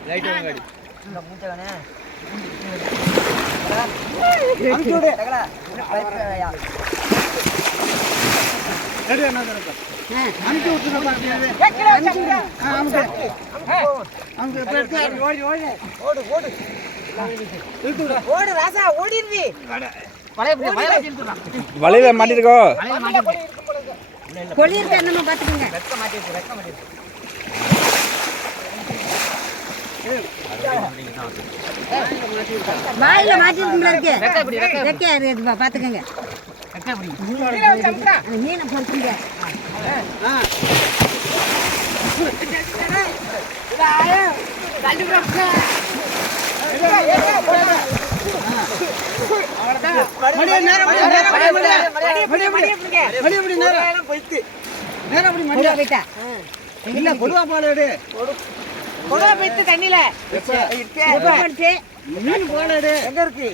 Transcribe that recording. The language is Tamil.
இந்த மூட்டவனே அமுச்சு விடு தகலா பயப்படாதயா அனுப்பி விட்டுருப்பா ஓடி ஓடி ஓடு ஓடு ஓடு ராசா ஓடிடுவி வலையில மாட்டிருக்கோ கொழி இருக்கு என்னமோ பார்த்துக்கோங்க ரெக்க மாட்டிருக்கு ரெக்க மாட்டிருக்கு வாயில மாட்டிருக்கும்ல இருக்கு. ரெக்கையா இருக்கு பா- பார்த்துக்கோங்க அந்த மீனை பொறுத்துங்க. கொடுவா போயிட்டா இல்ல கொடுவா போல கொடுவா போயிட்டு தண்ணியில மீன் எடு எங்க இருக்கு?